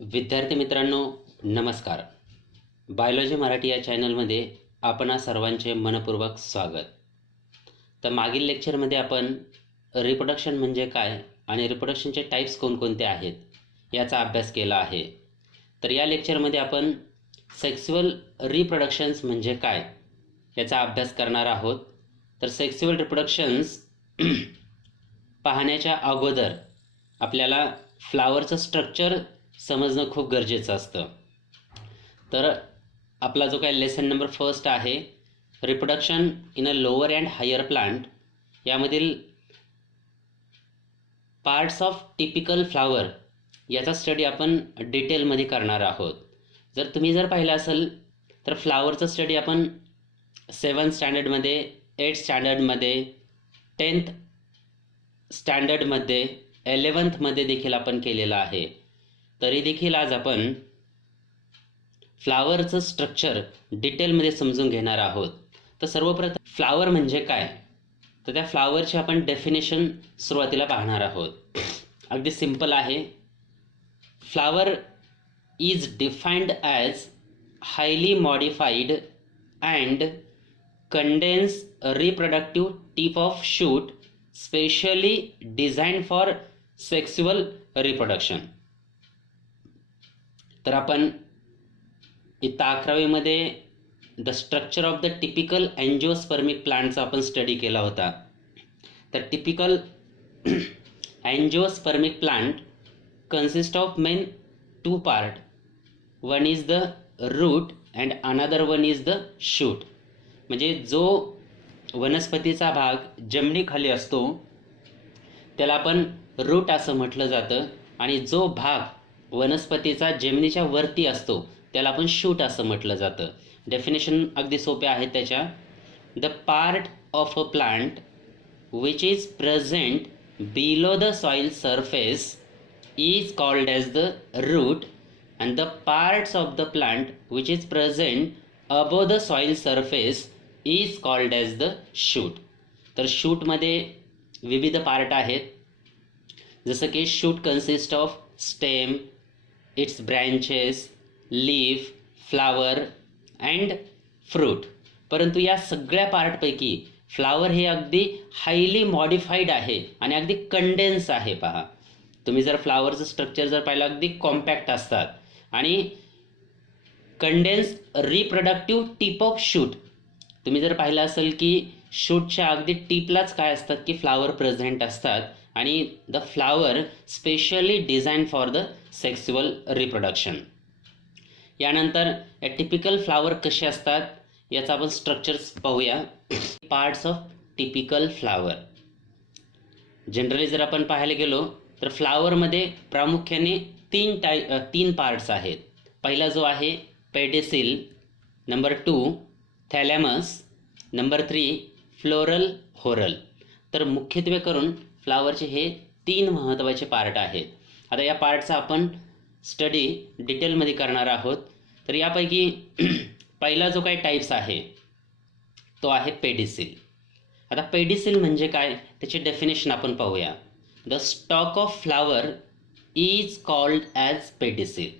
विद्यार्थी मित्रांनो, नमस्कार. बायोलॉजी मराठी या चॅनलमध्ये आपणा सर्वांचे मनपूर्वक स्वागत. तर मागील लेक्चरमध्ये आपण रिप्रोडक्शन म्हणजे काय आणि रिप्रोडक्शनचे टाईप्स कोणकोणते आहेत याचा अभ्यास केला आहे. तर या लेक्चरमध्ये आपण सेक्सुअल रिप्रोडक्शन्स म्हणजे काय याचा अभ्यास करणार आहोत. तर सेक्सुअल रिप्रोडक्शन्स पाहण्याच्या अगोदर आपल्याला फ्लावरचं स्ट्रक्चर समजणं खूप गरजेचं असतं. तर आपला जो काही लेसन नंबर फर्स्ट आहे, reproduction in a lower and higher plant, यामधील पार्ट्स ऑफ टिपिकल फ्लावर याचा स्टडी आपण डिटेलमध्ये करणार आहोत. जर तुम्ही पाहिलं असेल तर फ्लावरचा स्टडी आपण 7th स्टँडर्डमध्ये, 8th स्टँडर्डमध्ये, 10th स्टँडर्डमध्ये, 11th मध्ये देखील आपण केलेला आहे. तरी देखील आज आपण फ्लावरचं स्ट्रक्चर डिटेलमध्ये समजून घेणार आहोत. तर सर्वप्रथम फ्लावर म्हणजे काय, तर त्या फ्लावरची आपण डेफिनेशन सुरुवातीला पाहणार आहोत. अगदी सिंपल आहे. Flower is defined as highly modified and condense reproductive tip of shoot specially design for sexual reproduction. तर आपण इथं 11वीमध्ये the structure of the typical angiospermic प्लांटचा आपण स्टडी केला होता. तर typical angiospermic plant consist of main 2 part. One is the root and another one is the shoot. म्हणजे जो वनस्पतीचा भाग जमिनीखाली असतो त्याला आपण रूट असं म्हटलं जातं, आणि जो भाग वनस्पतीचा जमिनीच्या वरती असतो त्याला आपण शूट असं म्हटलं जातं. डेफिनेशन अगदी सोपे आहे त्याच्या. The part of a plant which is present below the soil surface is called as the root and the parts of the plant which is present above the soil surface is called as the shoot. तर शूटमध्ये विविध part आहेत, जसं की shoot consist of stem, its branches, leaf, flower and fruit. परंतु या सगळ्या पार्टपैकी flower हे अगदी हायली मॉडिफाईड आहे आणि अगदी कंडेन्स आहे. पहा, तुम्ही फ्लावरचं स्ट्रक्चर पाहिलं अगदी कॉम्पॅक्ट असतात आणि condense reproductive tip of shoot. तुम्ही पाहिलं असेल की शूटच्या अगदी टिपलाच काय असतात की फ्लावर प्रेझेंट असतात, आणि the flower specially design for the sexual reproduction. यानंतर या टिपिकल फ्लावर कसे असतात याचा आपण स्ट्रक्चर्स पाहूया. Parts of typical flower. Generally आपण पाहायला गेलो तर फ्लावरमध्ये प्रामुख्याने 3 पार्ट्स आहेत. पहिला जो आहे pedicel, number 2 थॅलॅमस, number 3 floral whorl. तर मुख्यत्वे करून फ्लावरचे हे 3 महत्त्वाचे पार्ट आहेत. आता या पार्टचा आपण स्टडी डिटेलमध्ये करणार आहोत. तर यापैकी पहिला जो काही टाईप्स आहे तो आहे पेडिसिल. आता पेडिसिल म्हणजे काय त्याची डेफिनेशन आपण पाहूया. The stock of flower is called as pedicel.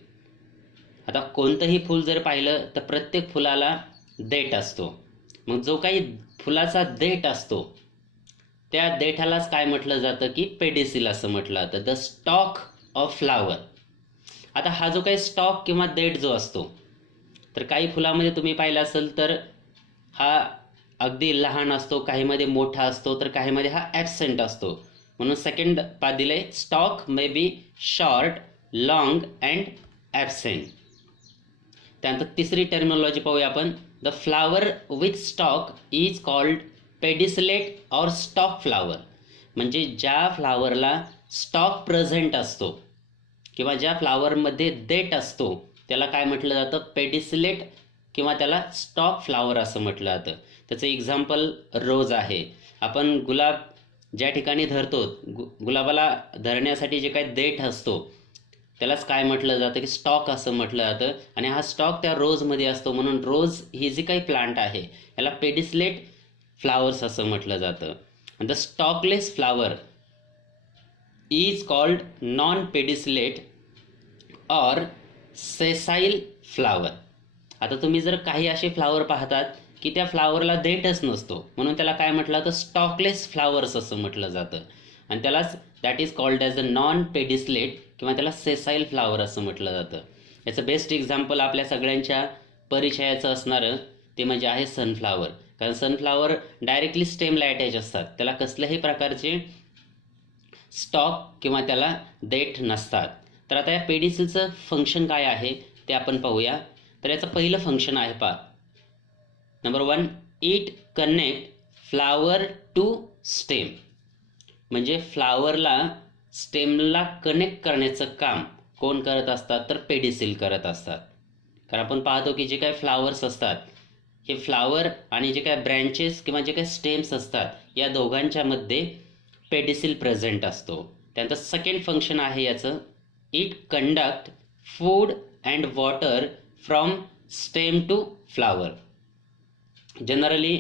आता कोणतंही फूल पाहिलं तर प्रत्येक फुलाला देठ असतो. मग जो काही फुलाचा देठ असतो त्या देठालाच काय म्हटलं जातं की पेडिसिल असं म्हटलं जातं. The stock of flower. आता हा जो काही स्टॉक किंवा देठ जो असतो, तर काही फुलामध्ये तुम्ही पाहिलं असेल तर हा अगदी लहान असतो, काहीमध्ये मोठा असतो, तर काहीमध्ये हा ॲब्सेंट असतो. म्हणून सेकंड पार्ट दिले, stock may be short, long and absent. त्यानंतर तिसरी टर्मिनॉलॉजी पाहूया आपण. The flower with stock is called pedicellate और स्टॉक फ्लावर. म्हणजे ज्या फ्लावरला स्टॉक प्रेझेंट असतो किंवा ज्या फ्लावरमध्ये देठ असतो त्याला काय म्हटलं जातं, पेडिसिलेट किंवा त्याला स्टॉक फ्लावर असं म्हटलं जातं. त्याचं एक्झाम्पल रोज आहे. आपण गुलाब ज्या ठिकाणी धरतो, गुलाबाला धरण्यासाठी जे काही देठ असतो त्यालाच काय म्हटलं जातं की स्टॉक असं म्हटलं जातं, आणि हा स्टॉक त्या रोजमध्ये असतो. म्हणून रोज ही जी काही प्लांट आहे याला पेडिसिलेट फ्लावर्स असं म्हटलं जातं. The stalkless flower is called non-pedicellate or sessile flower. आता तुम्ही जर काही असे फ्लावर पाहतात की त्या फ्लावरला देठच नसतो, म्हणून त्याला काय म्हटलं तर स्टॉकलेस फ्लावर्स असं म्हटलं जातं, आणि त्यालाच that is called as a non pedicellate किंवा त्याला सेसाईल फ्लावर असं म्हटलं जातं. याचं बेस्ट एक्झाम्पल आपल्या सगळ्यांच्या परिचयाचं असणारं ते म्हणजे आहे सनफ्लावर. कारण सनफ्लावर डायरेक्टली स्टेमला अटॅच असतात, त्याला कसल्याही प्रकारचे स्टॉक किंवा त्याला देठ नसतात. तर आता या पेडिसिलचं फंक्शन काय आहे ते आपण पाहूया. तर याचं पहिलं फंक्शन आहे पहा, number 1, it connect flower to stem. म्हणजे फ्लावरला स्टेमला कनेक्ट करण्याचं काम कोण करत असतात तर पेडिसिल करत असतात. कारण आपण पाहतो की जे काही फ्लावर्स असतात हे फ्लावर आणि जे काही ब्रँचेस किंवा जे काही स्टेम्स असतात या दोघांच्या मध्ये पेडिसिल प्रेझेंट असतो. त्यानंतर सेकंड फंक्शन आहे याचं, it conduct food and water from stem to flower. Generally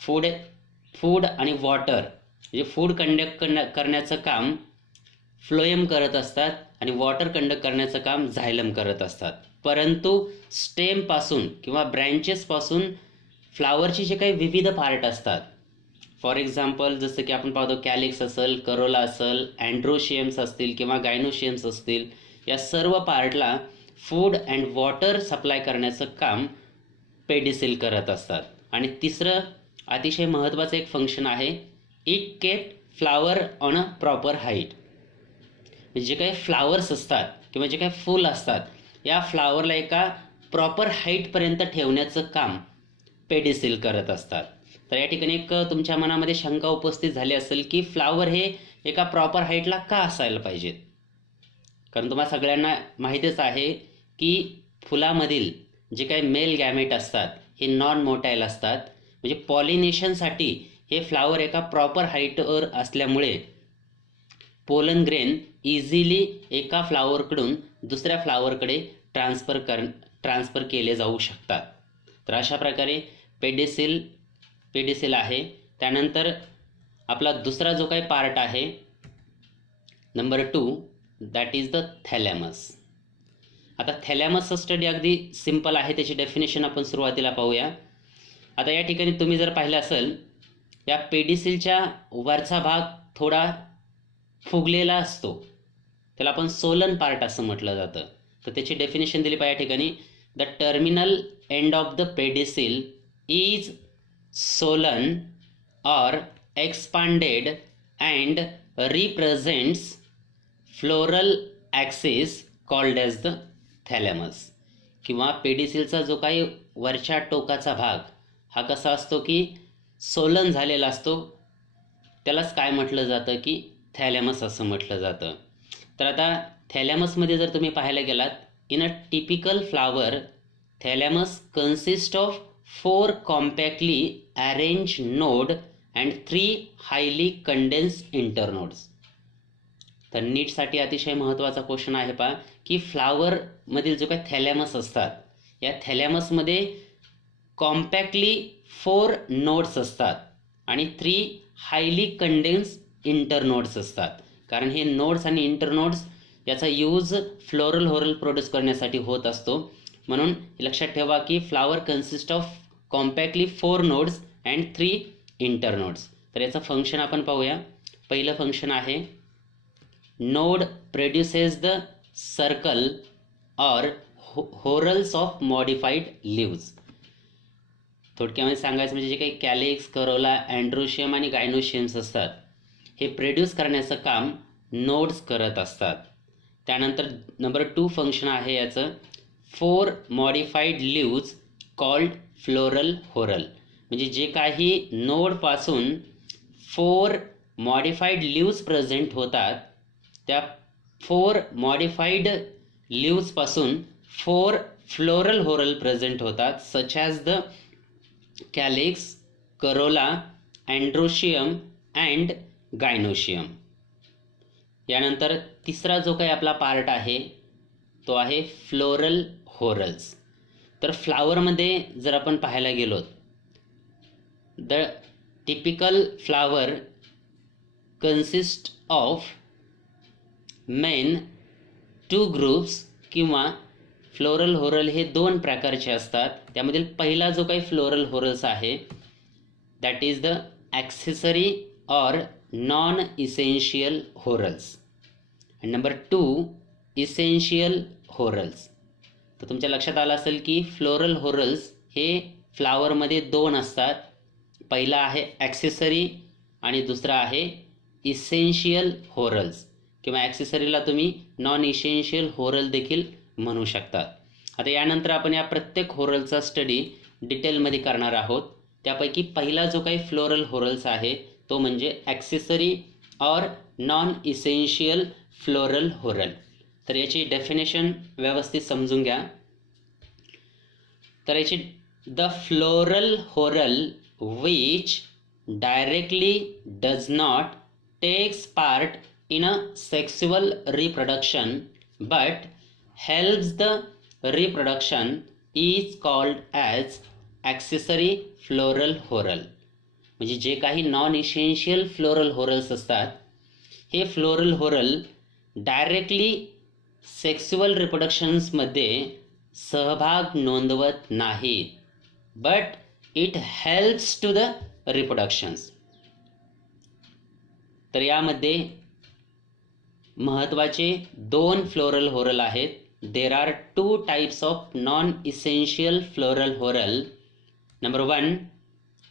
food आणि वॉटर म्हणजे फूड कंडक्ट करण्याचं काम फ्लोएम करत असतात आणि वॉटर कंडक्ट करण्याचं काम झायलम करत असतात. परंतु स्टेमपासून किंवा ब्रँचेसपासून फ्लावरचे जे काही विविध पार्ट असतात, फॉर एक्झाम्पल जसं की आपण पाहतो कॅलिक्स असेल, करोला असेल, अँड्रोशियम्स असतील किंवा गायनोशियम्स असतील, या सर्व पार्टला फूड अँड वॉटर सप्लाय करण्याचं काम पेडिसिल करत असतात. आणि तिसरं अतिशय महत्त्वाचं एक फंक्शन आहे, it kept flower on a proper height. जे काही फ्लावर्स असतात किंवा जे काही फूल असतात या फ्लावरला एका प्रॉपर हाईटपर्यंत ठेवण्याचं काम पेडिसिल करत असतात. तर या ठिकाणी एक तुमच्या मनामध्ये शंका उपस्थित झाली असेल की फ्लावर हे एका प्रॉपर हाईटला का असायला पाहिजेत. कारण तुम्हाला सगळ्यांना माहितीच आहे की फुलामधील जे काही मेल गॅमेट असतात हे नॉन मोटाईल असतात. म्हणजे पॉलिनेशनसाठी हे फ्लावर एका प्रॉपर हाईटवर असल्यामुळे पोलन ग्रेन इझिली एका फ्लावरकडून दुसऱ्या फ्लावरकडे ट्रान्सफर केले जाऊ शकतात. तर अशा प्रकारे पेडिसिल आहे. त्यानंतर आपला दुसरा जो काही पार्ट आहे नंबर 2, दॅट इज द थॅलॅमस. आता थॅलॅमसचा स्टडी अगदी सिंपल आहे, त्याची डेफिनेशन आपण सुरुवातीला पाहूया. आता या ठिकाणी तुम्ही जर पाहिलं असेल या पेडिसिलच्या वरचा भाग थोडा फुगलेला असतो, त्याला आपण सोलन पार्ट असं म्हटलं जातं. तर त्याची डेफिनेशन दिली पाहिजे या ठिकाणी, the terminal end of the pedicel is swollen or expanded and represents floral axis called as the thalamus. किंवा पेडिसिलचा जो काही वरच्या टोकाचा भाग हा कसा असतो की सोलन झालेला असतो, त्यालाच काय म्हटलं जातं की थॅलॅमस असं म्हटलं जातं. तर आता थॅलॅमसमध्ये जर तुम्ही पाहायला गेलात, in a typical flower thalamus consist of 4 compactly arrange node and 3 highly condensed internodes. तर नीटसाठी अतिशय महत्त्वाचा क्वेश्चन आहे पहा की फ्लावरमधील जो काही थॅलॅमस असतात या थॅलॅमसमध्ये कॉम्पॅक्टली 4 नोड्स असतात आणि 3 हायली कंडेन्स्ड इंटरनोड्स असतात. कारण हे नोड्स आणि इंटरनोड्स याचा यूज फ्लोरल होरल प्रोड्यूस करण्यासाठी होत असतो. म्हणून लक्षात ठेवा की flower consist of compactly 4 nodes and 3 internodes. तर याचं फंक्शन आपण पाहूया. पहिलं फंक्शन आहे, node produces the circle or whorls of modified leaves. थोडक्यामध्ये सांगायचं म्हणजे जे काही कॅलिक्स, करोला, अँड्रोशियम आणि गायनोशियम्स असतात हे प्रोड्यूस करण्याचं काम नोड्स करत असतात. त्यानंतर नंबर 2 फंक्शन आहे याचं, 4 मॉडिफाईड लिव्ज कॉल्ड फ्लोरल होरल. म्हणजे जे काही नोडपासून 4 मॉडिफाईड लिव्ज प्रेझेंट होतात त्या 4 मॉडिफाईड लिव्जपासून 4 फ्लोरल होरल प्रेझेंट होतात, सच as the calyx, Corolla, androecium and gynoecium. यानंतर तिसरा जो काही आपला पार्ट आहे तो आहे फ्लोरल होरल्स. तर फ्लावरमध्ये जर आपण पाहायला गेलो, the typical flower consist of main 2 groups किंवा फ्लोरल होरल हे दोन प्रकारचे असतात. त्यामधील पहिला जो काही फ्लोरल होरल्स आहे that is the accessory or non essential whorls आणि नंबर 2 इसेन्शियल होरल्स. तर तुमच्या लक्षात आलं असेल की फ्लोरल होरल्स हे फ्लावरमध्ये दोन असतात. पहिला आहे ॲक्सेसरी आणि दुसरा आहे इसेन्शियल होरल्स किंवा ॲक्सेसरीला तुम्ही नॉन इसेन्शियल होरल देखील म्हणू शकता. आता यानंतर आपण या प्रत्येक होरलचा स्टडी डिटेलमध्ये करणार आहोत. त्यापैकी पहिला जो काही फ्लोरल होरल्स आहे तो म्हणजे accessory or non essential floral whorl. तर याची डेफिनेशन व्यवस्थित समजून घ्या. तर याची the floral whorl which directly does not takes part in a sexual reproduction but helps the reproduction is called as accessory floral horal. म्हणजे जे काही नॉन इसेन्शियल फ्लोरल होरल्स असतात हे फ्लोरल होरल डायरेक्टली सेक्सुअल रिप्रोडक्शन्समध्ये सहभाग नोंदवत नाहीत but it helps to the reproductions. तर यामध्ये महत्त्वाचे दोन फ्लोरल होरल आहेत. There are 2 types of non essential floral whorl. Number 1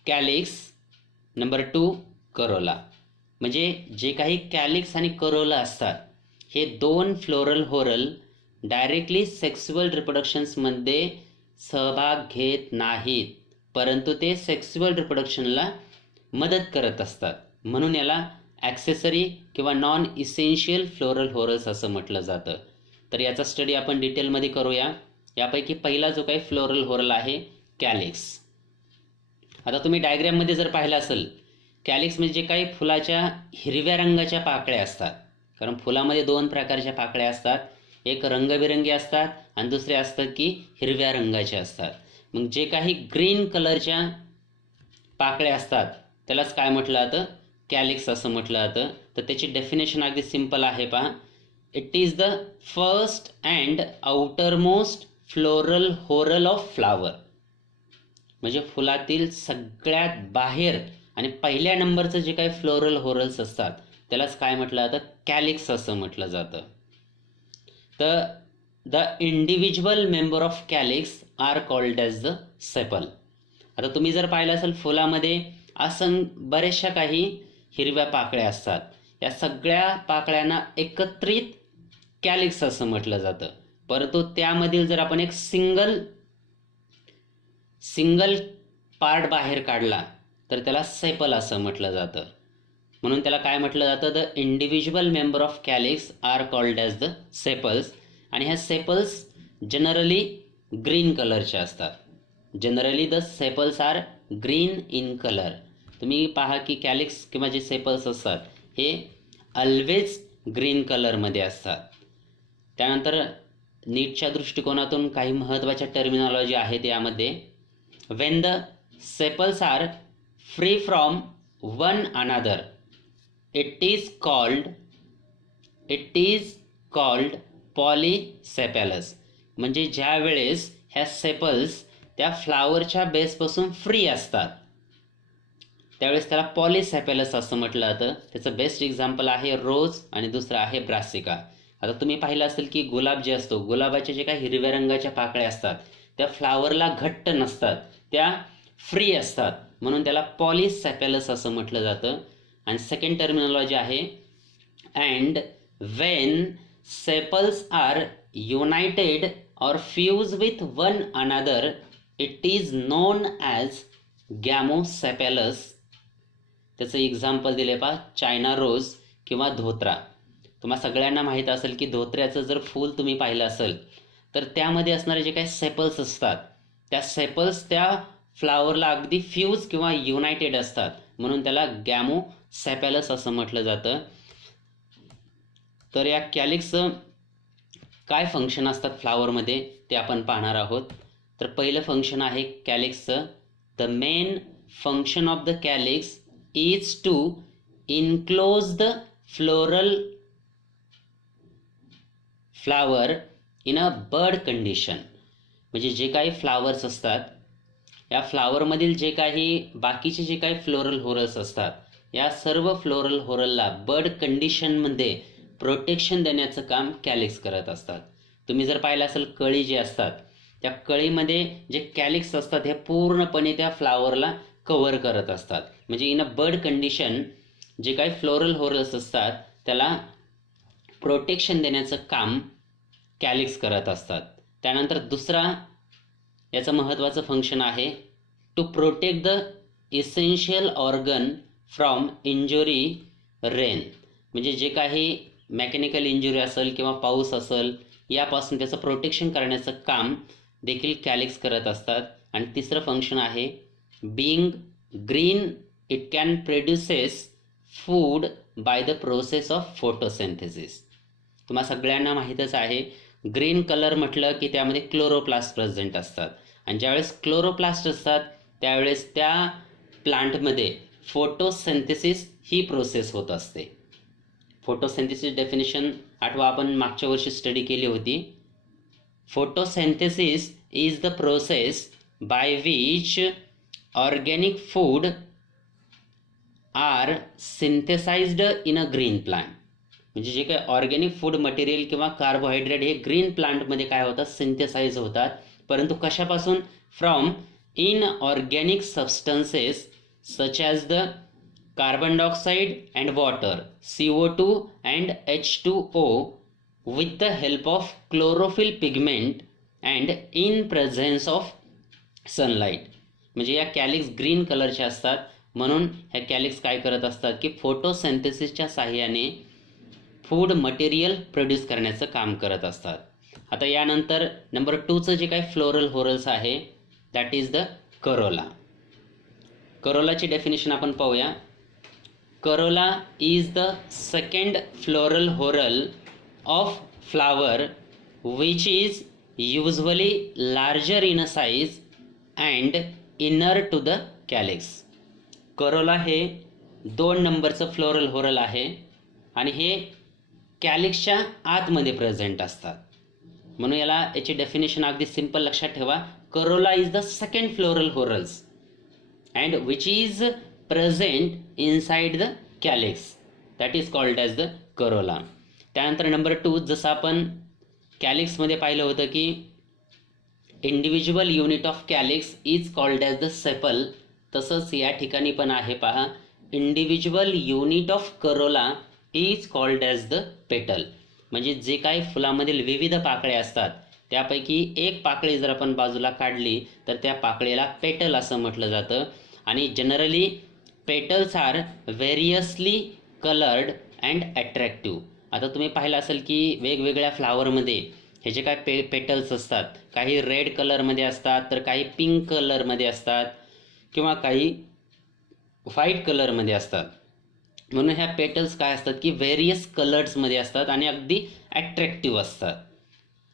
calyx, number 2 corolla. म्हणजे जे काही कॅलिक्स आणि करोला असतात हे दोन फ्लोरल होरल डायरेक्टली सेक्सुअल रिप्रोडक्शन्समध्ये सहभाग घेत नाहीत परंतु ते सेक्सुअल रिप्रोडक्शनला मदत करत असतात. म्हणून याला ॲक्सेसरी किंवा नॉन इसेन्शियल फ्लोरल होरल्स असं म्हटलं जातं. तर याचा स्टडी आपण डिटेलमध्ये करूया. यापैकी पहिला जो काही फ्लोरल होरल आहे कॅलिक्स. आता तुम्ही डायग्रॅममध्ये जर पाहिलं असेल कॅलिक्स म्हणजे जे काही फुलाच्या हिरव्या रंगाच्या पाकळ्या असतात. कारण फुलामध्ये दोन प्रकारच्या पाकळ्या असतात. एक रंगबिरंगी असतात आणि दुसरे असतात की हिरव्या रंगाच्या असतात. मग जे काही ग्रीन कलरच्या पाकळ्या असतात त्यालाच काय म्हटलं जातं कॅलिक्स असं म्हटलं जातं. तर त्याची डेफिनेशन अगदी सिंपल आहे पहा. It is the first and outermost floral whorl of flower. म्हणजे फुलातील सगळ्यात बाहेर आणि पहिल्या नंबरचं जे काही फ्लोरल होरल्स असतात त्यालाच काय म्हटलं जातं कॅलिक्स असं म्हटलं जातं. तर the individual member of calyx are called as the sepal. आता तुम्ही जर पाहिलं असेल फुलामध्ये बऱ्याचशा काही हिरव्या पाकळ्या असतात. या सगळ्या पाकळ्यांना एकत्रित कॅलिक्स असं म्हटलं जातं. परंतु त्यामधील जर आपण एक सिंगल पार्ट बाहेर काढला तर त्याला सेपल असं म्हटलं जातं. म्हणून त्याला काय म्हटलं जातं the individual member of calyx are called as the sepals. आणि ह्या सेपल्स जनरली ग्रीन कलरच्या असतात. Generally the sepals are green in colour. तुम्ही पहा की कॅलिक्स किंवा जे सेपल्स असतात हे ऑलवेज ग्रीन कलरमध्ये असतात. त्यानंतर नीटच्या दृष्टिकोनातून काही महत्त्वाच्या टर्मिनॉलॉजी आहेत यामध्ये. When the sepals are free from one another it is called polysepalous. म्हणजे ज्या वेळेस ह्या सेपल्स त्या फ्लावरच्या बेसपासून फ्री असतात त्यावेळेस त्याला पॉलीसेपॅलस असं म्हटलं जातं. त्याचं बेस्ट एक्झाम्पल आहे रोज आणि दुसरं आहे ब्रासिका. आता तुम्ही पाहिलं असेल की गुलाब जे असतो गुलाबाचे जे काही हिरव्या रंगाच्या पाकळ्या असतात त्या फ्लावरला घट्ट नसतात, त्या फ्री असतात म्हणून त्याला पॉलीसेपॅलस असं म्हटलं जातं. आणि सेकंड टर्मिनॉलॉजी आहे and when sepals are united or fuse with one another it is known as gamosepalous. त्याचं एक्झाम्पल दिले पहा चायना रोज किंवा धोत्रा. तुम्हा सगळ्यांना माहीत असेल की धोत्र्याचं जर फूल तुम्ही पाहिलं असेल तर त्यामध्ये असणारे जे काही सेपल्स असतात त्या सेपल्स त्या फ्लावरला अगदी फ्यूज किंवा युनायटेड असतात म्हणून त्याला गॅमोसेपॅलस असं म्हटलं जातं. तर या कॅलिक्सचं काय फंक्शन असतात फ्लावरमध्ये ते आपण पाहणार आहोत. तर पहिलं फंक्शन आहे कॅलिक्सचं. The main function of the calyx is to enclose the floral flower in a bud condition. म्हणजे जे काही फ्लावर्स असतात, या फ्लावरमधील जे काही बाकीचे जे काही फ्लोरल होरल्स असतात, या सर्व फ्लोरल होरलला बड कंडिशनमध्ये प्रोटेक्शन देण्याचं काम कॅलिक्स करत असतात. तुम्ही जर पाहिलं असेल, कळी जी असतात, त्या कळीमध्ये जे कॅलिक्स असतात हे पूर्णपणे त्या फ्लावरला कव्हर करत असतात. म्हणजे इन अ बड कंडिशन जे काही फ्लोरल होरल्स असतात त्याला प्रोटेक्शन देण्याचं काम कॅलिक्स करत असतात. त्यानंतर दुसरा याचं महत्त्वाचं फंक्शन आहे to protect the essential organ from injury rain. म्हणजे जे काही मेकॅनिकल इंजुरी असेल किंवा पाऊस असेल यापासून त्याचं प्रोटेक्शन करण्याचं काम देखील कॅलिक्स करत असतात. आणि तिसरं फंक्शन आहे being green it can produces food by the process of photosynthesis. तुम्हा सगळ्यांना माहीतच आहे, ग्रीन कलर म्हटलं की त्यामध्ये क्लोरोप्लास्ट प्रेझेंट असतात. आणि ज्यावेळेस क्लोरोप्लास्ट असतात त्यावेळेस त्या प्लांटमध्ये फोटोसिंथेसिस ही प्रोसेस होत असते. फोटोसिंथेसिस डेफिनेशन आठवा, आपण मागच्या वर्षी स्टडी केली होती. Photosynthesis is the process by which organic food are synthesized in a green plant. म्हणजे जे काही ऑर्गॅनिक फूड मटेरियल किंवा कार्बोहायड्रेट हे ग्रीन प्लांटमध्ये काय होतात, सिंथेसाइज होतात. परंतु कशापासून? From inorganic substances such as the carbon dioxide and water CO2 and H2O with the help of chlorophyll pigment and in presence of sunlight. म्हणजे या कॅलिक्स ग्रीन कलरचे असतात, म्हणून ह्या कॅलिक्स काय करत असतात की फोटोसिंथेसिसच्या साहाय्याने फूड मटेरियल प्रोड्यूस करण्याचं काम करत असतात. आता यानंतर नंबर 2चं जे काही फ्लोरल होरल्स आहे दॅट इज द करोला. करोलाची डेफिनेशन आपण पाहूया. Corolla is the second floral whorl of flower which is usually larger in a size and inner to the calyx. Corolla हे 2 नंबरचं फ्लोरल होरल आहे आणि हे कॅलिक्सच्या आतमध्ये प्रेझेंट असतात. म्हणून याची डेफिनेशन अगदी सिंपल लक्षात ठेवा. Corolla is the second floral whorls and which is present inside the calyx, that is called as the corolla. त्यानंतर नंबर 2, जसं आपण कॅलिक्समध्ये पाहिलं होतं की individual unit of calyx is called as the sepal, तसंच या ठिकाणी पण आहे पहा, individual unit of corolla is called as the petal. म्हणजे जे काही फुलामधील विविध पाकळ्या असतात त्यापैकी एक पाकळी जर आपण बाजूला काढली तर त्या पाकळीला पेटल असं म्हटलं जातं. आणि generally petals are variously coloured and attractive. आता तुम्ही पाहिलं असेल की वेगवेगळ्या फ्लावरमध्ये हे जे काय पेटल्स असतात, काही रेड कलरमध्ये असतात, तर काही पिंक कलरमध्ये असतात किंवा काही व्हाईट कलरमध्ये असतात. म्हणून ह्या पेटल्स काय असतात की व्हेरियस कलर्समध्ये असतात आणि अगदी अट्रॅक्टिव्ह असतात.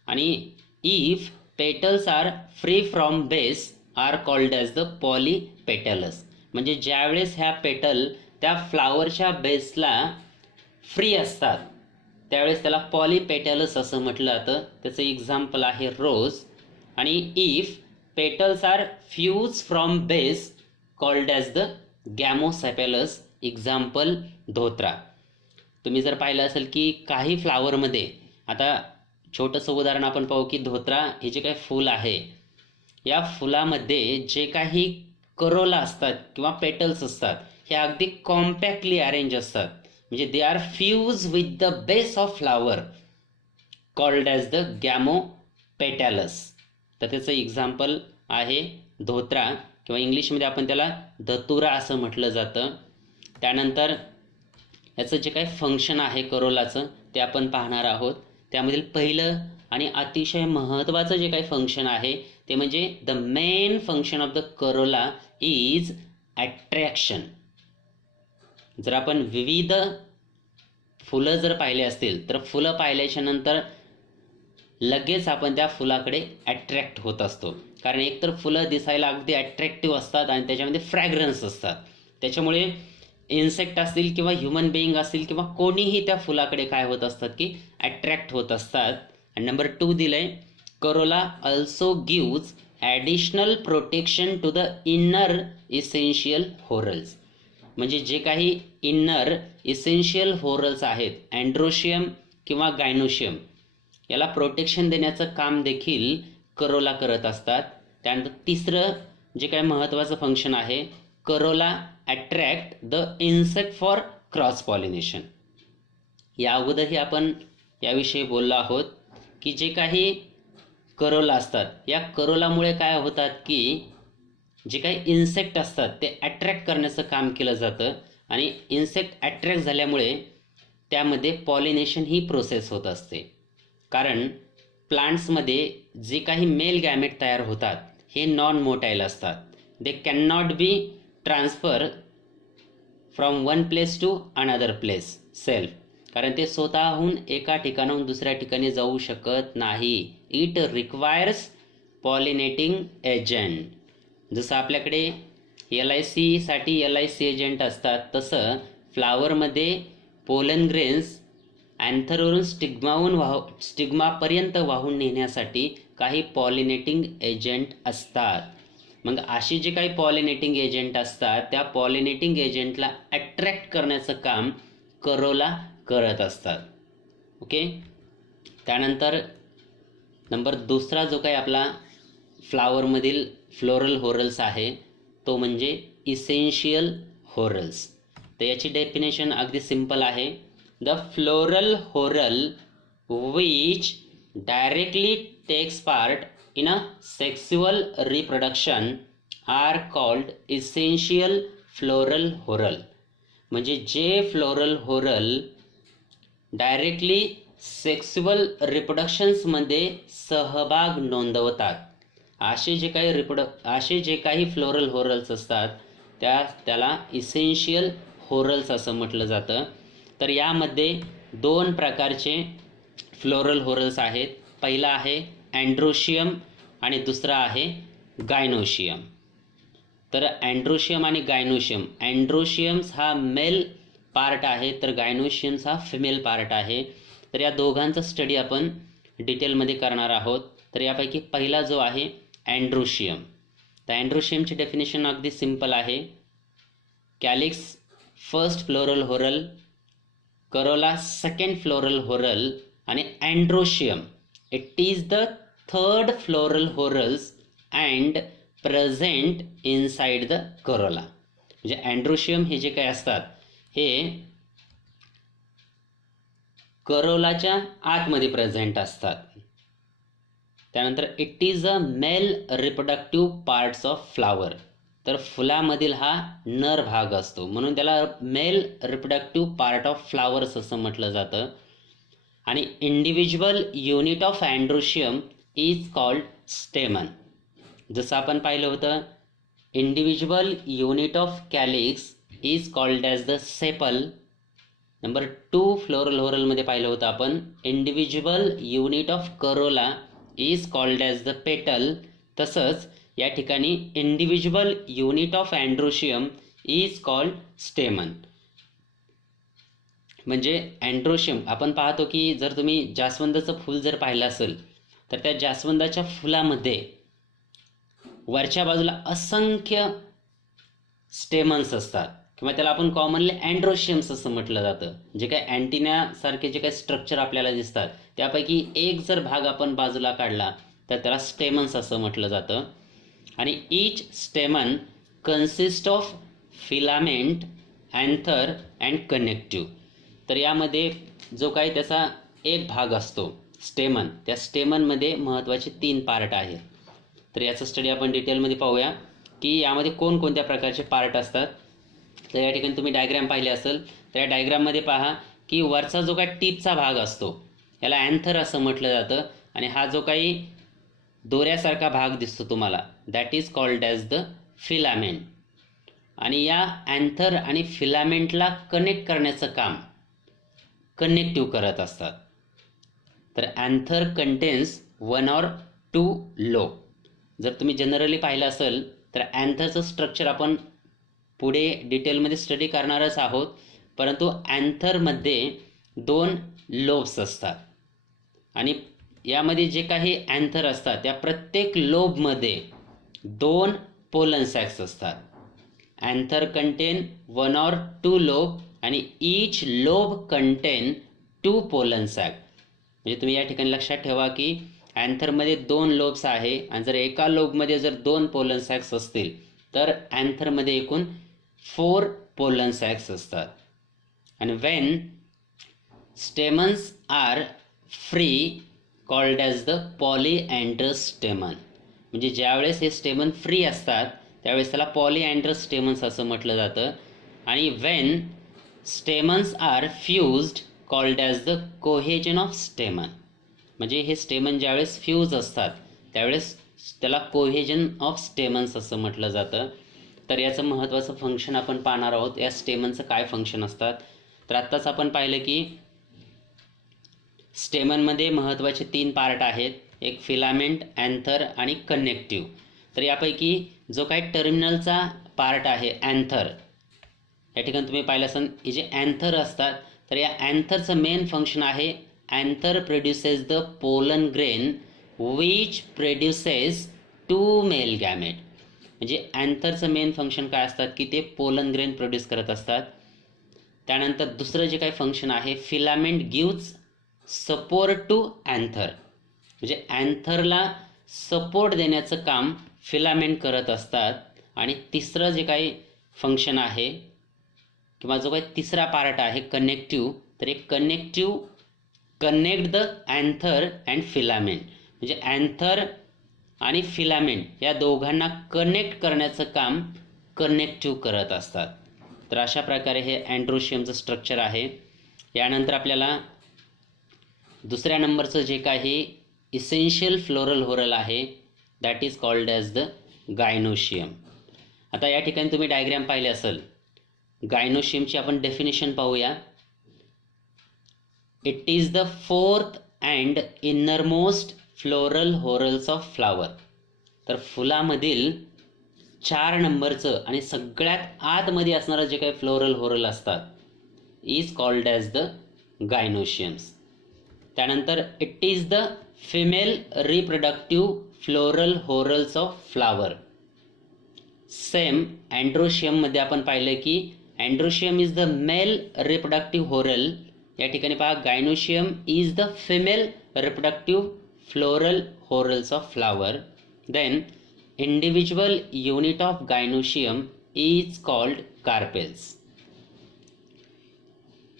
आणि if petals are free from base are called as the polypetalous. म्हणजे ज्यावेळेस ह्या पेटल त्या फ्लावरच्या बेसला फ्री असतात त्यावेळेस त्याला पॉलीपेटलस असं म्हटलं जातं. त्याचं एक्झाम्पल आहे रोज. आणि if petals are fuse from base called as the gamosepalous, example धोत्रा. तुम्ही जर पाहिलं असेल की काही फ्लावरमध्ये, आता छोटंसं उदाहरण आपण पाहू की धोत्रा हे जे काही फूल आहे या फुलामध्ये जे काही करोला असतात किंवा पेटल्स असतात हे अगदी कॉम्पॅक्टली अरेंज असतात. म्हणजे they are fuse with the base of flower called as the gamopetalous. तर त्याचं एक्झाम्पल आहे धोत्रा किंवा इंग्लिशमध्ये आपण त्याला धतुरा असं म्हटलं जातं. त्यानंतर याचं जे काही फंक्शन आहे करोलाचं ते आपण पाहणार आहोत. त्यामधील पहिलं आणि अतिशय महत्त्वाचं जे काही फंक्शन आहे ते म्हणजे the main function of the Corolla is attraction. जर आपण विविध फुलं जर पाहिले असतील तर फुलं पाहिल्याच्या नंतर लगेच आपण त्या फुलाकडे अट्रॅक्ट होत असतो. कारण एकतर फुलं दिसायला अगदी अट्रॅक्टिव्ह असतात आणि त्याच्यामध्ये फ्रॅग्रन्स असतात. त्याच्यामुळे इन्सेक्ट असतील किंवा ह्युमन बिईंग असतील किंवा कोणीही त्या फुलाकडे काय होत असतात की अट्रॅक्ट होत असतात. आणि नंबर 2 दिलंय corolla also gives additional protection to the inner essential whorls. म्हणजे जे काही इनर इसेन्शियल व्होरल्स आहेत अँड्रोशियम किंवा गायनोशियम याला प्रोटेक्शन देण्याचं काम देखील करोला करत असतात. त्यानंतर तिसरं जे काही महत्त्वाचं फंक्शन आहे Corolla attract the insect for cross pollination. या अगोदरही आपण याविषयी बोललो आहोत की जे काही करोला असतात या करोलामुळे काय होतात की जे काही इन्सेक्ट असतात ते अट्रॅक्ट करण्याचं काम केलं जातं आणि इन्सेक्ट अट्रॅक्ट झाल्यामुळे त्यामध्ये पॉलिनेशन ही प्रोसेस होत असते. कारण प्लांट्समध्ये जे काही मेल गॅमेट तयार होतात हे नॉन मोटाईल असतात. They can not be transfer from one place to another place self. कारण ते स्वतःहून एका ठिकाणाहून दुसऱ्या ठिकाणी जाऊ शकत नाही. It requires pollinating agent. जसं आपल्याकडे LIC साठी LIC एजंट असतात तसं फ्लावरमध्ये पोलन ग्रेन्स अँथरवरून स्टिग्मापर्यंत वाहून नेण्यासाठी काही पॉलिनेटिंग एजंट असतात. मग अशी जे काही पॉलिनेटिंग एजंट असतात त्या पॉलिनेटिंग एजंटला अट्रॅक्ट करण्याचं काम करोला करत असतात. ओके. त्यानंतर नंबर दुसरा जो काही आपला फ्लावरमधील फ्लोरल व्होरल्स आहे तो म्हणजे इसेन्शियल व्होरल्स. तर याची डेफिनेशन अगदी सिंपल आहे. The floral whorl which directly takes part in a sexual reproduction are called essential floral whorl. म्हणजे जे फ्लोरल व्होरल डायरेक्टली सेक्सुअल रिप्रोडक्शन्समध्ये सहभाग नोंदवतात असे जे काही फ्लोरल व्होरल्स असतात त्याला इसेन्शियल व्होरल्स असं म्हटलं जातं. तर यामध्ये 2 प्रकारचे फ्लोरल व्होरल्स आहेत. पहिला आहे अँड्रोशियम आणि दुसरा आहे गायनोशियम. तर अँड्रोशियम आणि गायनोशियम, अँड्रोशियम्स हा मेल पार्ट आहे तर गायनोशियम्स हा फिमेल पार्ट आहे. तर या दोघांचा स्टडी आपण डिटेलमध्ये करणार आहोत. तर यापैकी पहिला जो आहे अँड्रोशियम. तर अँड्रोशियमची डेफिनेशन अगदी सिंपल आहे. Calyx first floral whorl, corolla second floral whorl आणि androecium it is the third floral whorls and present inside the corolla. म्हणजे अँड्रोशियम हे जे काही असतात हे करोलाच्या आतमध्ये प्रेझेंट असतात. त्यानंतर it is a male reproductive parts of flower. तर फुलामधील हा नर भाग असतो म्हणून त्याला male reproductive part of flowers असं म्हटलं जातं. आणि individual unit of androecium is called stamen. जसं आपण पाहिलं होतं individual unit of calyx is called as the sepal. Number 2 floral व्होरलमध्ये पाहिलं होतं आपण individual unit of corolla is called as the petal. तसंच या ठिकाणी individual unit of androecium is called स्टेमन. म्हणजे अँड्रोशियम आपण पाहतो की जर तुम्ही जास्वंदाचं फूल जर पाहिलं असेल तर त्या जास्वंदाच्या फुलामध्ये वरच्या बाजूला असंख्य स्टेमन्स असतात किंवा त्याला आपण कॉमनली अँड्रोशियम्स असं म्हटलं जातं. जे काही अँटिनासारखे जे काही स्ट्रक्चर आपल्याला दिसतात त्यापैकी एक जर भाग आपण बाजूला काढला तर त्याला स्टेमन्स असं म्हटलं जातं. आणि each स्टेमन consist of filament, anther and connective. तर यामध्ये जो काही त्याचा एक भाग असतो स्टेमन, त्या स्टेमनमध्ये महत्त्वाचे 3 पार्ट आहेत. तर याचा स्टडी आपण डिटेलमध्ये पाहूया की यामध्ये कोणकोणत्या प्रकारचे पार्ट असतात. तर या ठिकाणी तुम्ही डायग्राम पाहिले असेल तर या डायग्राममध्ये पहा की वरचा जो काही टिपचा भाग असतो याला अँथर असं म्हटलं जातं आणि हा जो काही दोऱ्यासारखा भाग दिसतो तुम्हाला that is called as the filament. आणि या अँथर आणि फिलामेंटला कनेक्ट करण्याचं काम कनेक्टिव्ह करत असतात. तर अँथर कंटेन्स 1 or 2 लोब. जर तुम्ही जनरली पाहिलं असेल तर अँथरचं स्ट्रक्चर आपण पुढे डिटेलमध्ये स्टडी करणारच आहोत. परंतु अँथरमध्ये 2 लोब्स असतात आणि यामध्ये जे काही अँथर असतात त्या प्रत्येक लोबमध्ये 2 पोलन सॅक्स असतात. अँथर कंटेन 1 or 2 लोब आणि each lobe contain 2 pollen sac. म्हणजे तुम्ही या ठिकाणी लक्षात ठेवा की अँथरमध्ये 2 लोब्स आहे आणि जर एका लोबमध्ये जर 2 पोलन सॅक्स असतील तर अँथरमध्ये एकूण 4 पोलन सॅक्स असतात. आणि when stamens are free called as the polyandrous stamen. म्हणजे ज्यावेळेस हे स्टेमन फ्री असतात त्यावेळेस त्याला पॉलीअँड्रस स्टेमन्स असं म्हटलं जातं. आणि when stamens are fused called as the cohesion of stamen. म्हणजे हे स्टेमन ज्यावेळेस फ्यूज असतात त्यावेळेस त्याला कोहेजन ऑफ स्टेमन्स असं म्हटलं जातं. तर याचं महत्त्वाचं फंक्शन आपण पाहणार आहोत. या स्टेमनचं काय फंक्शन असतात. तर आत्ताच आपण पाहिलं की स्टेमनमध्ये महत्त्वाचे 3 पार्ट आहेत, एक फिलामेंट, अँथर आणि कनेक्टिव्ह. तर यापैकी जो काही टर्मिनलचा पार्ट आहे अँथर, या ठिकाणी तुम्ही पाहिलं असाल हे जे अँथर असतात तर या अँथरचं मेन फंक्शन आहे anther produces the pollen grain which produces 2 mail gamete. म्हणजे अँथरचं मेन फंक्शन काय असतात की ते पोलन ग्रेन प्रोड्यूस करत असतात. त्यानंतर दुसरं जे काही फंक्शन आहे filament gives support to anther. म्हणजे अँथरला सपोर्ट देण्याचं काम फिलामेंट करत असतात. आणि तिसरं जे काही फंक्शन आहे किंवा जो काही तिसरा पार्ट आहे कनेक्टिव्ह, तर एक connective connect the anther and filament. म्हणजे अँथर आणि फिलामेंट या दोघांना कनेक्ट करण्याचं काम कनेक्टिव्ह करत असतात. तर अशा प्रकारे हे अँड्रोशियमचं स्ट्रक्चर आहे. यानंतर आपल्याला दुसऱ्या नंबरचं जे काही इसेन्शियल फ्लोरल होरल आहे that is called as the gynoecium. आता या ठिकाणी तुम्ही डायग्रॅम पाहिले असेल. गायनोशियमची आपण डेफिनेशन पाहूया. It is the 4th and innermost floral whorls of flower. तर फुलामधील 4 नंबरचं आणि सगळ्यात आतमध्ये असणारं जे काही फ्लोरल होरल असतात is called as the gynoeciums. त्यानंतर it is the female reproductive floral whorls of flower. Same अँड्रोशियममध्ये आपण पाहिलं की androecium is the male reproductive whorl. या ठिकाणी पहा gynoecium is the female reproductive floral whorls of flower. Then individual unit of gynoecium is called carpels.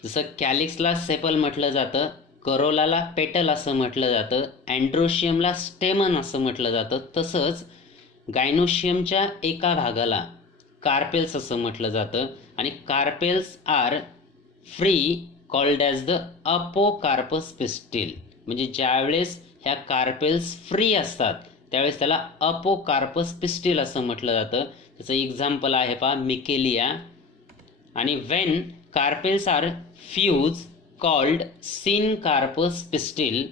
जसं कॅलिक्सला sepal म्हटलं जातं, करोलाला पेटल असं म्हटलं जातं, अँड्रोशियमला स्टेमन असं म्हटलं जातं, तसंच गायनोशियमच्या एका भागाला कार्पेल्स असं म्हटलं जातं. आणि carpels are free called as the apocarpous pistil. म्हणजे ज्यावेळेस ह्या कार्पेल्स फ्री असतात त्यावेळेस त्याला अपोकार्पस पिस्टिल असं म्हटलं जातं. त्याचं एक्झाम्पल आहे पहा मिकेलिया. आणि when carpels are fuse called syncarpous pistil.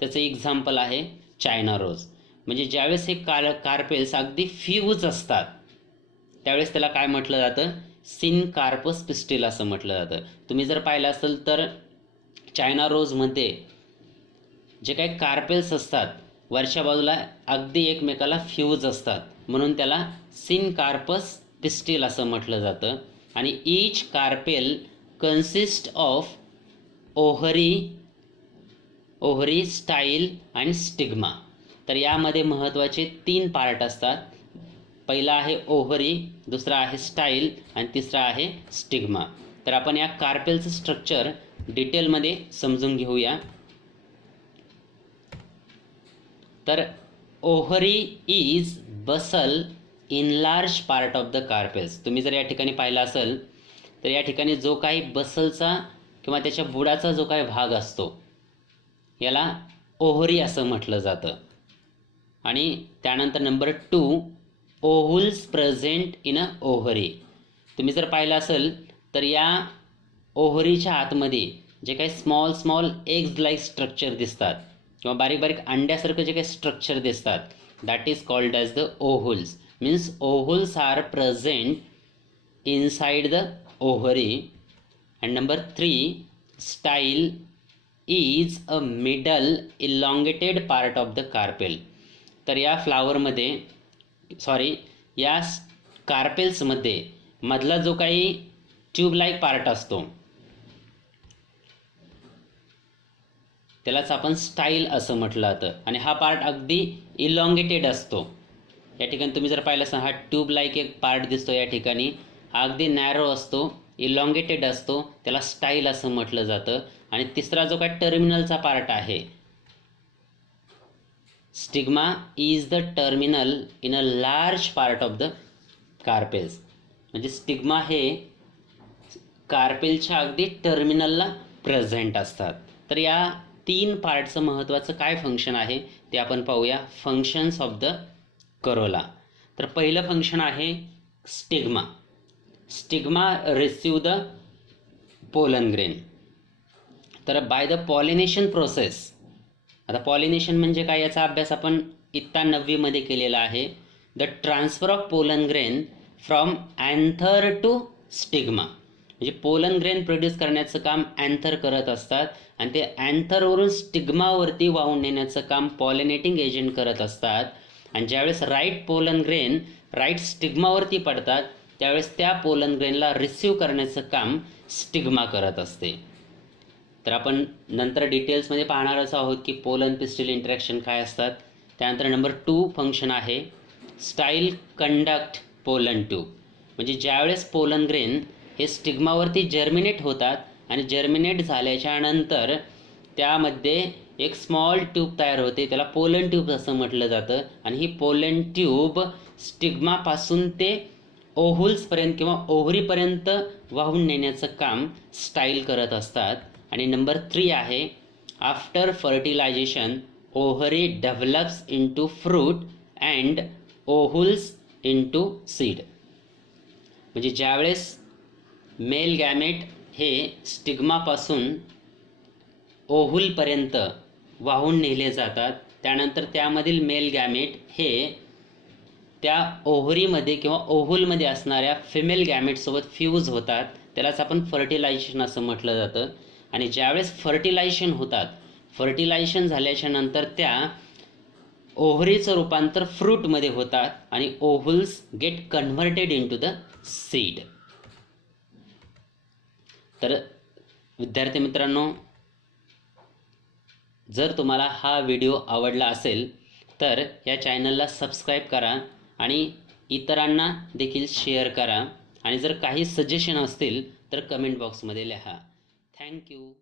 त्याचं एक्झाम्पल आहे चायना रोज. म्हणजे ज्यावेळेस हे कार्पेल्स अगदी फ्यूज असतात त्यावेळेस त्याला काय म्हटलं जातं सिनकार्पस पिस्टिल असं म्हटलं जातं. तुम्ही जर पाहिलं असेल तर चायना रोजमध्ये जे काही कार्पेल्स असतात वरच्या बाजूला अगदी एकमेकाला फ्यूज असतात म्हणून त्याला सिनकार्पस पिस्टिल असं म्हटलं जातं. आणि each carpel consist of ovary, style and stigma. तर यामध्ये महत्त्वाचे 3 पार्ट असतात. पहिला आहे ओव्हरी, दुसरा आहे स्टाईल आणि तिसरा आहे स्टिग्मा. तर आपण या कार्पेलचं स्ट्रक्चर डिटेलमध्ये समजून घेऊया. तर ओव्हरी इज बसल in large part of the carpels. तुम्ही जर या ठिकाणी पाहिलं असेल तर या ठिकाणी जो काही बसलचा किंवा त्याच्या बुडाचा जो काही भाग असतो याला ओव्हरी असं म्हटलं जातं. आणि त्यानंतर number 2 ovules present in a ovary. तुम्ही जर पाहिलं असेल तर या ओव्हरीच्या आतमध्ये जे काही स्मॉल एग्ज लाईक स्ट्रक्चर दिसतात किंवा बारीक बारीक अंड्यासारखं जे काही स्ट्रक्चर दिसतात that is called as the ovules. Means ovules are present inside the ovary. And number 3 style is a middle elongated part of the carpel. तर या फ्लावरमध्ये या कार्पेल्समध्ये मधला जो काही ट्यूब लाईक पार्ट असतो त्यालाच आपण स्टाईल असं म्हटलं जातं आणि हा पार्ट अगदी इलॉंगेटेड असतो. या ठिकाणी तुम्ही जर पाहिलं असाल हा ट्यूब लाईक एक पार्ट दिसतो या ठिकाणी, हा अगदी नॅरो असतो, इलॉंगेटेड असतो, त्याला स्टाईल असं म्हटलं जातं. आणि तिसरा जो काय टर्मिनलचा पार्ट आहे, stigma is the terminal in a large part of the carpels. म्हणजे स्टिग्मा हे कार्पेलच्या अगदी टर्मिनलला प्रेझेंट असतात. तर या 3 पार्टचं महत्त्वाचं काय फंक्शन आहे ते आपण पाहूया. Functions of the Corolla. तर पहिलं फंक्शन आहे stigma. Stigma receive the pollen grain. तर बाय द पॉलिनेशन प्रोसेस, आता पॉलिनेशन म्हणजे काय याचा अभ्यास आपण इत्ता 9वी मध्ये केलेला आहे. The transfer of pollen grain from anther to stigma. म्हणजे पोलन ग्रेन प्रोड्यूस करण्याचं काम अँथर करत असतात आणि ते अँथरवरून स्टिग्मावरती वाहून नेण्याचं काम पॉलिनेटिंग एजंट करत असतात. आणि ज्यावेळेस राईट पोलन ग्रेन राईट स्टिग्मावरती पडतात त्यावेळेस त्या पोलन ग्रेनला रिसीव्ह करण्याचं काम स्टिग्मा करत असते. तर आपण नंतर डिटेल्समध्ये पाहणारच आहोत की पोलन पिस्टिल इंटरॅक्शन काय असतात. त्यानंतर नंबर 2 फंक्शन आहे स्टाईल कंडक्ट पोलन ट्यूब. म्हणजे ज्यावेळेस पोलन ग्रेन हे स्टिग्मावरती जर्मिनेट होतात आणि जर्मिनेट झाल्याच्या नंतर त्यामध्ये एक स्मॉल ट्यूब तयार होते, त्याला पोलन ट्यूब असं म्हटलं जातं. आणि ही पोलन ट्यूब स्टिग्मापासून ते ओव्हल्सपर्यंत किंवा ओव्हरीपर्यंत वाहून नेण्याचं काम स्टाईल करत असतात. आणि नंबर 3 आहे after fertilization ovary develops into fruit and ovules into seed. म्हणजे ज्यावेळेस मेल गॅमेट हे स्टिग्मापासून ओव्हलपर्यंत वाहून नेले जातात, त्यानंतर त्यामधील मेल गॅमेट हे त्या ओव्हरीमध्ये किंवा ओव्हलमध्ये असणाऱ्या फिमेल गॅमेटसोबत फ्यूज होतात, त्यालाच आपण फर्टिलायझेशन असं म्हटलं जातं. आणि ज्यावेळेस फर्टिलायझेशन होतात, फर्टिलायझेशन झाल्याच्या नंतर त्या ओव्हरीचं रूपांतर फ्रूटमध्ये होतात आणि ovules get converted into the seed. तर विद्यार्थी मित्रांनो, जर तुम्हाला हा व्हिडिओ आवडला असेल तर या चॅनलला सबस्क्राईब करा आणि इतरांना देखील शेअर करा. आणि जर काही सजेशन असतील तर कमेंट बॉक्समध्ये लिहा. थँक्यू.